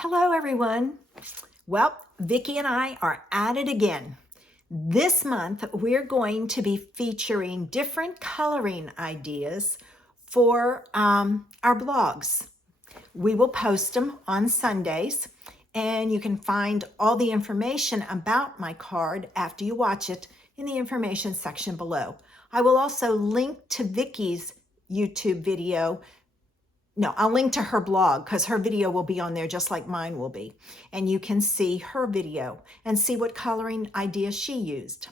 Hello, everyone. Well, Vicki and I are at it again. This month, we're going to be featuring different coloring ideas for our blogs. We will post them on Sundays, and you can find all the information about my card after you watch it in the information section below. I will also link to Vicki's YouTube video. No, I'll link to her blog because her video will be on there just like mine will be. And you can see her video and see what coloring ideas she used.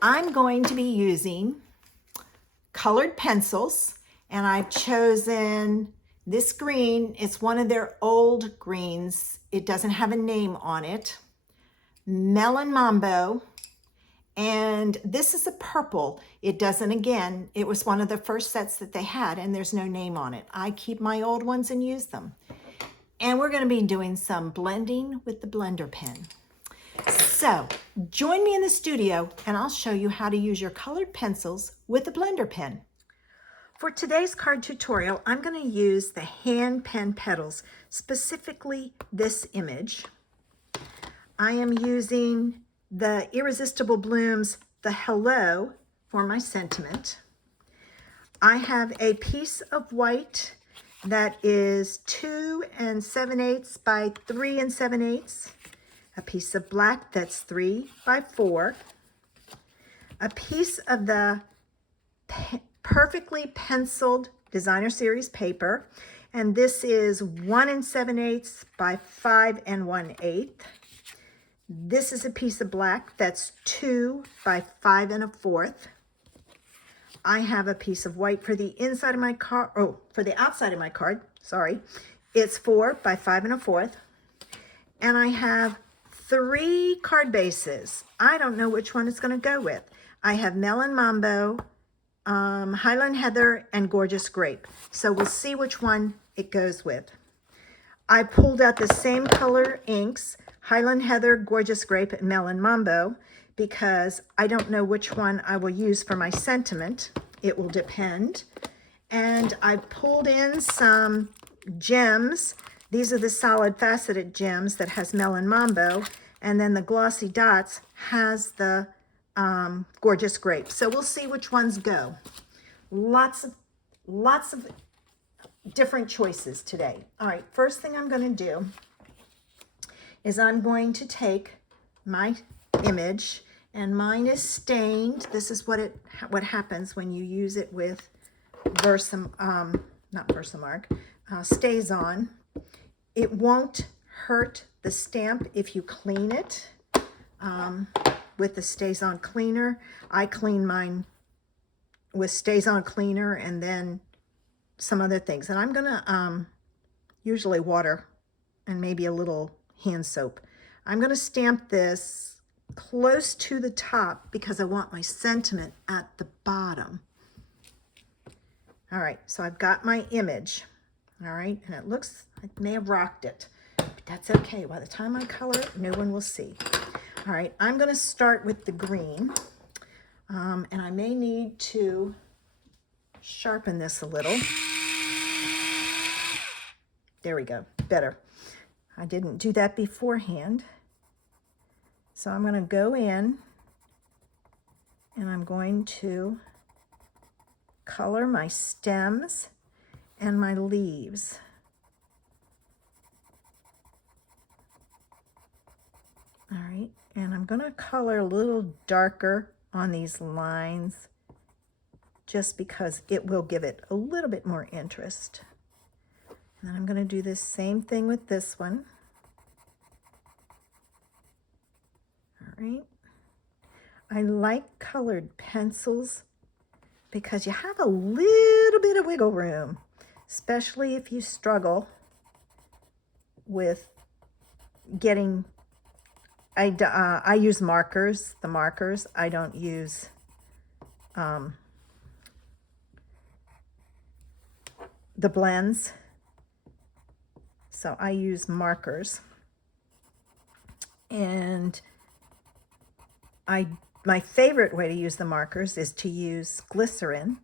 I'm going to be using colored pencils, and I've chosen this green. It's one of their old greens. It doesn't have a name on it. Melon Mambo. And this is a purple. It doesn't, again, it was one of the first sets that they had, and there's no name on it. I keep my old ones and use them. And we're going to be doing some blending with the blender pen. So join me in the studio, and I'll show you how to use your colored pencils with the blender pen. For today's card tutorial, I'm going to use the hand pen Petals, specifically this image. I am using the Irresistible Blooms, the Hello, for my sentiment. I have a piece of white that is 2 7/8 by 3 7/8. A piece of black that's 3 by 4. A piece of the perfectly penciled Designer Series paper, and this is 1 7/8 by 5 1/8. This is a piece of black that's 2 by 5 1/4. I have a piece of white for the inside of my card, for the outside of my card, sorry. It's 4 by 5 1/4. And I have 3 card bases. I don't know which one it's going to go with. I have Melon Mambo, Highland Heather, and Gorgeous Grape. So we'll see which one it goes with. I pulled out the same color inks, Highland Heather, Gorgeous Grape, and Melon Mambo, because I don't know which one I will use for my sentiment. It will depend. And I pulled in some gems. These are the solid faceted gems that has Melon Mambo, and then the glossy dots has the Gorgeous Grape. So we'll see which ones go. Lots of different choices today. All right, first thing I'm going to do is I'm going to take my image, and mine is stained. This is what happens when you use it with Stays On. It won't hurt the stamp if you clean it with the Stays On cleaner. I clean mine with Stays On cleaner and then some other things. And I'm gonna usually water and maybe a little hand soap. I'm going to stamp this close to the top because I want my sentiment at the bottom. All right, so I've got my image. All right, and it looks, I may have rocked it, but that's okay. By the time I color it, no one will see. All right, I'm going to start with the green, and I may need to sharpen this a little. There we go, better. I didn't do that beforehand. So I'm going to go in and I'm going to color my stems and my leaves. All right, and I'm going to color a little darker on these lines just because it will give it a little bit more interest. And then I'm going to do the same thing with this one. All right. I like colored pencils because you have a little bit of wiggle room, especially if you struggle with getting, I use markers, the markers. I don't use the blends. So I use markers, and my favorite way to use the markers is to use glycerin,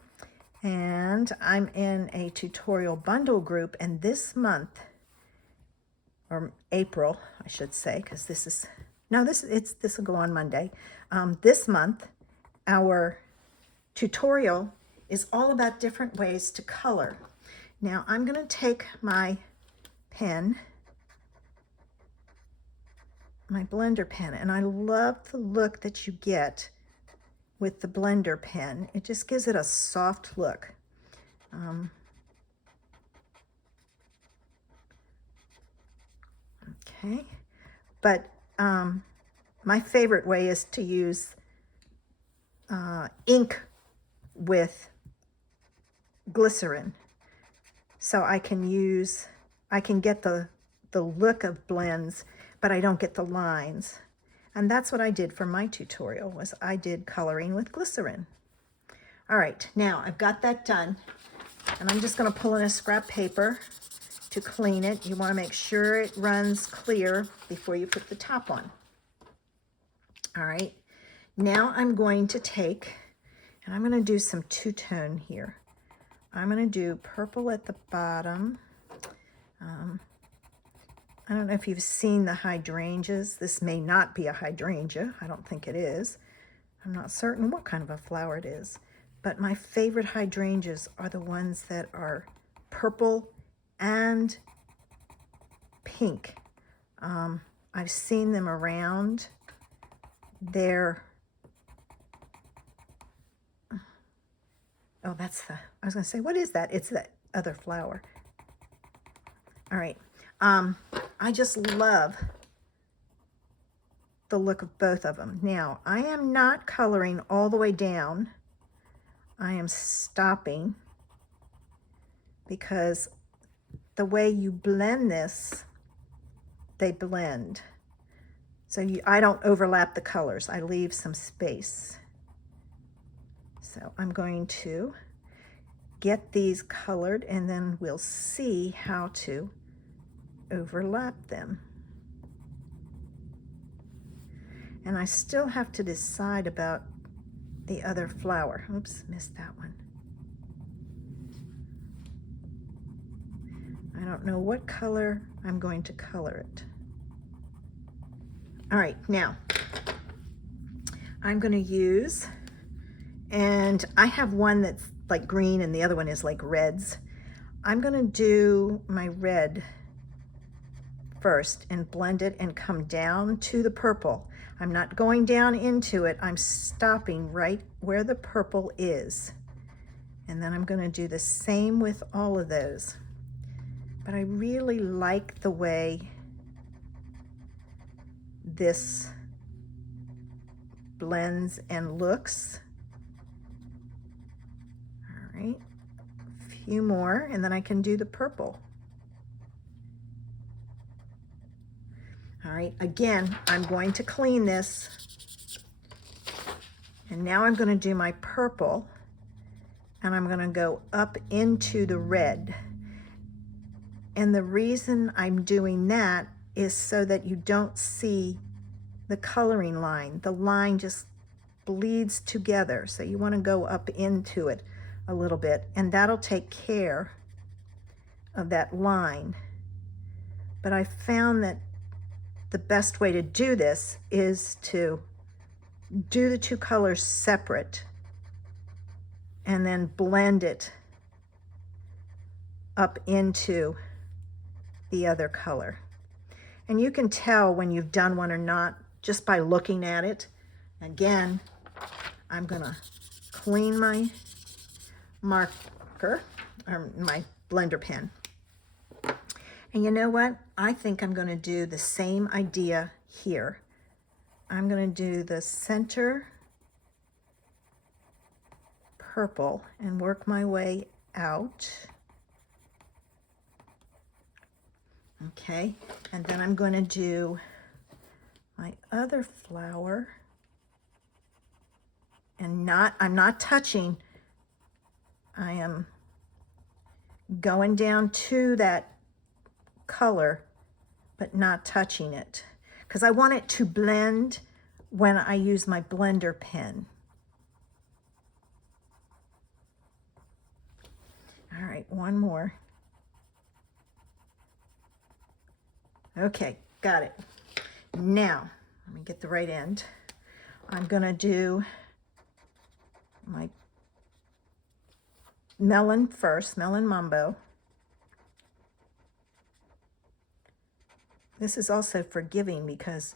and I'm in a tutorial bundle group, and this month or April, I should say, because this is, no, this will go on Monday. This month, our tutorial is all about different ways to color. Now I'm going to take my pen, my blender pen, and I love the look that you get with the blender pen. It just gives it a soft look. Okay, but my favorite way is to use ink with glycerin. So I can get the look of blends, but I don't get the lines. And that's what I did for my tutorial, was I did coloring with glycerin. All right, now I've got that done, and I'm just gonna pull in a scrap paper to clean it. You wanna make sure it runs clear before you put the top on. All right, now I'm going to take, and I'm gonna do some two-tone here. I'm gonna do purple at the bottom. I don't know if you've seen the hydrangeas. This may not be a hydrangea. I don't think it is. I'm not certain what kind of a flower it is. But my favorite hydrangeas are the ones that are purple and pink. I've seen them around. They're, oh, that's the, I was gonna say, what is that? It's the other flower. All right, I just love the look of both of them. Now, I am not coloring all the way down. I am stopping, because the way you blend this, they blend. So I don't overlap the colors. I leave some space. So I'm going to get these colored, and then we'll see how to overlap them. And I still have to decide about the other flower. Oops, missed that one. I don't know what color I'm going to color it. All right, now I'm going to use, and I have one that's like green and the other one is like reds. I'm going to do my red first and blend it and come down to the purple. I'm not going down into it. I'm stopping right where the purple is. And then I'm going to do the same with all of those. But I really like the way this blends and looks. All right, a few more, and then I can do the purple. All right, again, I'm going to clean this. And now I'm going to do my purple, and I'm going to go up into the red. And the reason I'm doing that is so that you don't see the coloring line. The line just bleeds together. So you want to go up into it a little bit, and that'll take care of that line. But I found that the best way to do this is to do the two colors separate and then blend it up into the other color. And you can tell when you've done one or not just by looking at it. Again, I'm gonna clean my marker, or my blender pen. And you know what? I think I'm gonna do the same idea here. I'm gonna do the center purple and work my way out. Okay, and then I'm going to do my other flower, and I'm not touching. I am going down to that color, but not touching it, because I want it to blend when I use my blender pen. All right, one more. Okay, got it. Now, let me get the right end. I'm gonna do my melon first, melon mambo. This is also forgiving because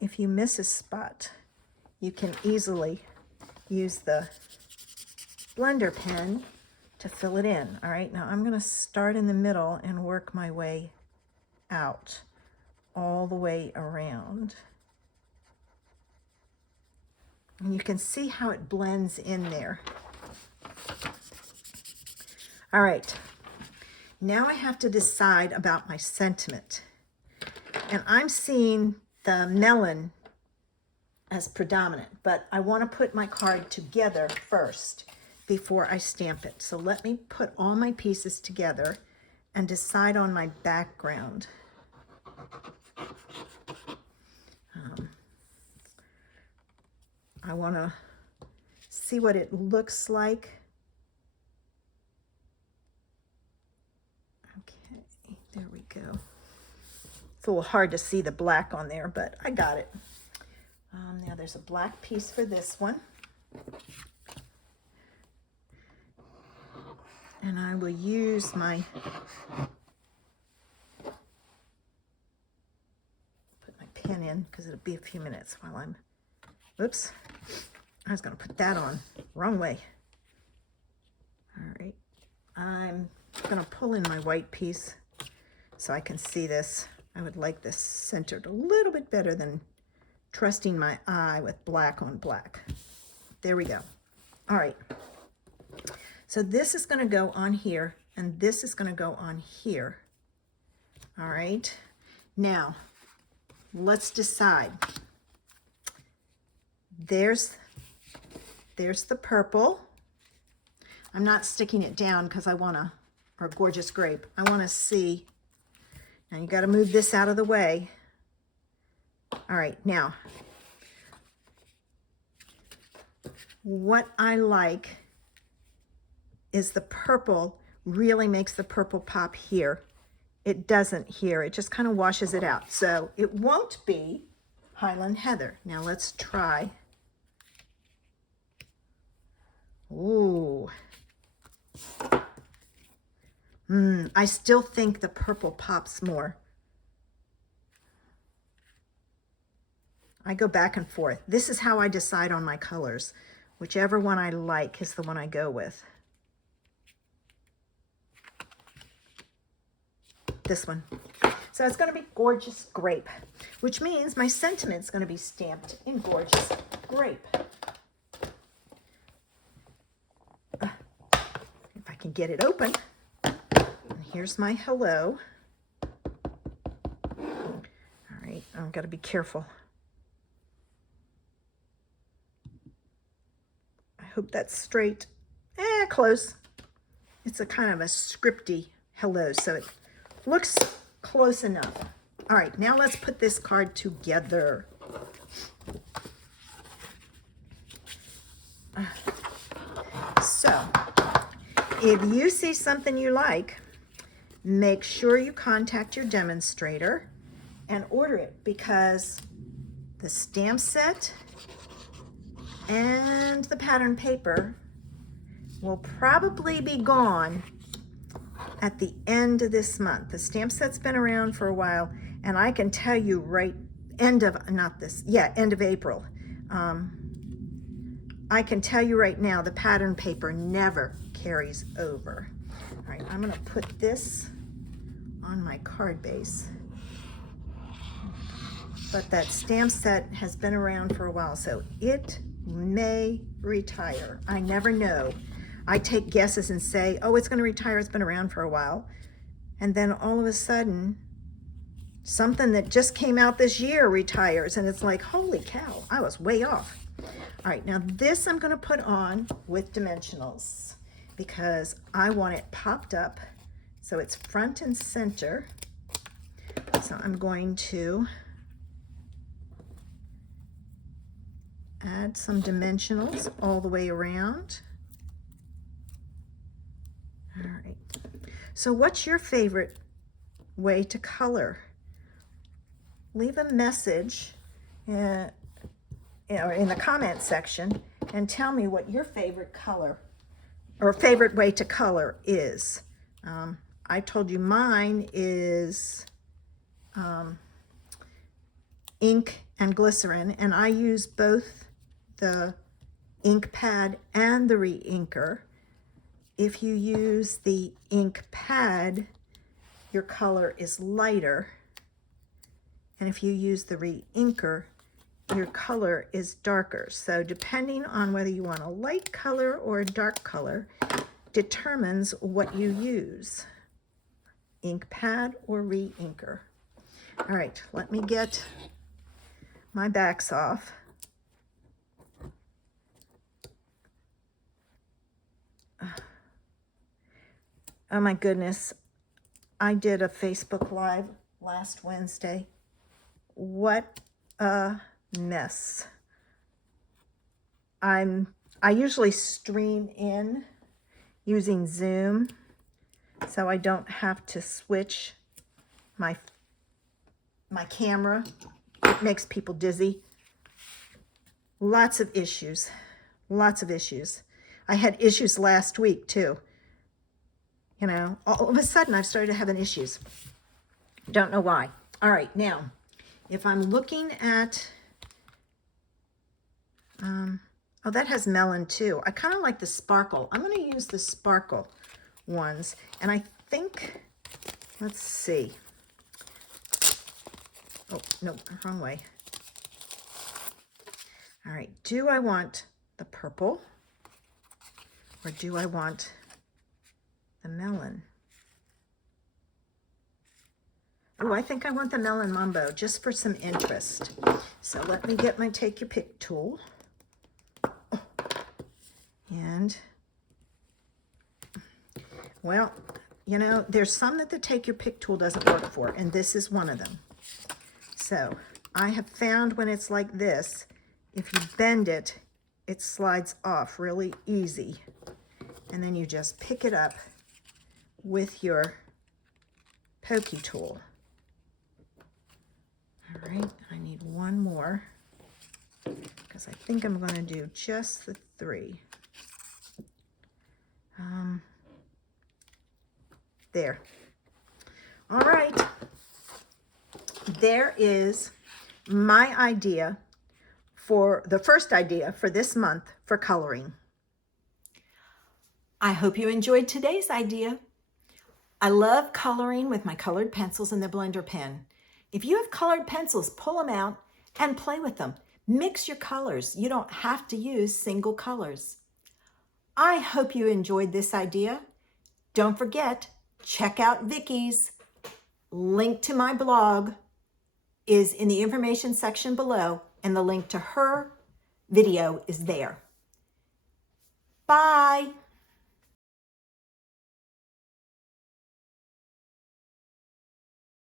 if you miss a spot, you can easily use the blender pen to fill it in. All right, now I'm gonna start in the middle and work my way out all the way around. And you can see how it blends in there. All right, now I have to decide about my sentiment. And I'm seeing the melon as predominant, but I want to put my card together first before I stamp it. So let me put all my pieces together and decide on my background. I want to see what it looks like. Okay, there we go. It's a little hard to see the black on there, but I got it. Now there's a black piece for this one. And I will use my, put my pen in because it'll be a few minutes while I'm, oops, I was going to put that on, wrong way. All right, I'm going to pull in my white piece so I can see this. I would like this centered a little bit better than trusting my eye with black on black. There we go. All right. So this is going to go on here, and this is going to go on here. All right. Now, let's decide. There's the purple. I'm not sticking it down because I want to, or gorgeous grape. I want to see. Now you got to move this out of the way. All right, now, what I like is the purple really makes the purple pop here. It doesn't here. It just kind of washes it out. So it won't be Highland Heather. Now let's try. Ooh. I still think the purple pops more. I go back and forth. This is how I decide on my colors. Whichever one I like is the one I go with. This one. So it's going to be Gorgeous Grape, which means my sentiment's going to be stamped in Gorgeous Grape. If I can get it open. And here's my hello. All right, I've got to be careful. I hope that's straight. Close. It's a kind of a scripty hello, so it looks close enough. All right, now let's put this card together. So, if you see something you like, make sure you contact your demonstrator and order it, because the stamp set and the pattern paper will probably be gone at the end of this month. The stamp set's been around for a while, and I can tell you end of April. I can tell you right now, the pattern paper never carries over. All right, I'm gonna put this on my card base. But that stamp set has been around for a while, so it may retire. I never know. I take guesses and say, oh, it's going to retire. It's been around for a while. And then all of a sudden, something that just came out this year retires. And it's like, holy cow, I was way off. All right, now this I'm going to put on with dimensionals because I want it popped up so it's front and center. So I'm going to add some dimensionals all the way around. All right. So what's your favorite way to color? leave a message in the comment section and tell me what your favorite color or favorite way to color is. I told you mine is ink and glycerin, and I use both the ink pad and the re-inker. If you use the ink pad, your color is lighter, and if you use the re-inker, your color is darker. So depending on whether you want a light color or a dark color determines what you use, ink pad or re-inker. All right, let me get my backs off. Oh my goodness, I did a Facebook Live last Wednesday. What a mess. I usually stream in using Zoom, so I don't have to switch my camera. It makes people dizzy. Lots of issues. Lots of issues. I had issues last week too. You know, all of a sudden I've started having issues. Don't know why. All right, now, if I'm looking at, oh, that has melon too. I kind of like the sparkle. I'm going to use the sparkle ones. And I think, let's see. Oh, no, wrong way. All right, do I want the purple or do I want the melon? Oh, I think I want the melon mumbo just for some interest. So let me get my take your pick tool. Oh. And, well, you know, there's some that the take your pick tool doesn't work for, and this is one of them. So I have found when it's like this, if you bend it, it slides off really easy. And then you just pick it up with your pokey tool. All right, I need one more because I think I'm going to do just the 3. There. All right. There is my idea for the first idea for this month for coloring. I hope you enjoyed today's idea. I love coloring with my colored pencils and the blender pen. If you have colored pencils, pull them out and play with them. Mix your colors. You don't have to use single colors. I hope you enjoyed this idea. Don't forget, check out Vicky's. Link to my blog is in the information section below, and the link to her video is there. Bye.